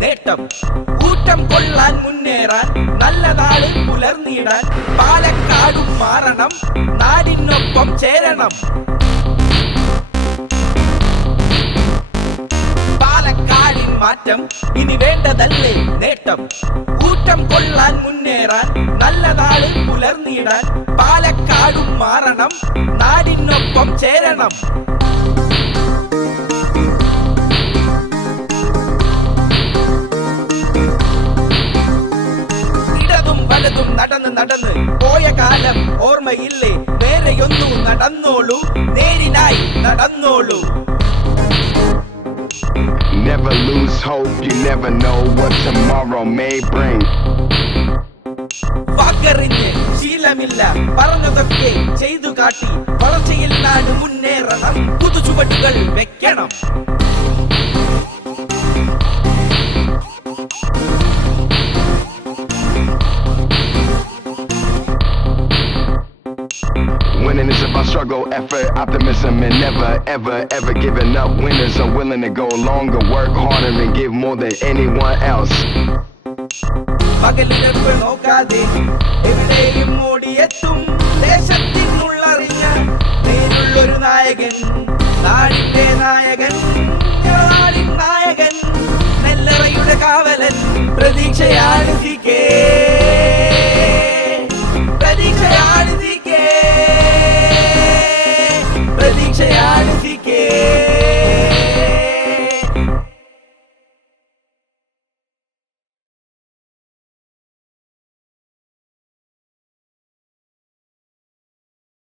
നേട്ടം. ഊറ്റം കൊള്ളാൻ മുന്നേറാൻ നല്ല നാട് പുലർന്നിടാൻ പാലക്കാടും മാറണം നാടിനൊപ്പം ചേരണം. പാലക്കാടിൻ മാറ്റം. ഇനി വേണ്ടതല്ലേ നേട്ടം. ഊറ്റം കൊള്ളാൻ മുന്നേറാൻ നല്ല നാട് പുലർന്നിടാൻ പാലക്കാടും മാറണം നാടിനൊപ്പം ചേരണം. ഇടതും നടന്ന് നടന്ന് പോയ കാലം ഓർമ്മയില്ലേ? വേറെയൊന്നും നടന്നോളൂ. നേരിനായി നടന്നോളൂ. Never lose hope, you never know what tomorrow may bring. വാക്കറിഞ്ഞ് ശീലമില്ല. പറഞ്ഞതൊക്കെ ചെയ്തു കാട്ടി. വളർച്ചയിൽ നാട് മുന്നേറണം. പുതുചുവടുകൾ വെക്കണം. Struggle, effort, optimism, and never, ever, ever giving up. Winners are willing to go longer, work harder, and give more than anyone else. നായകൻ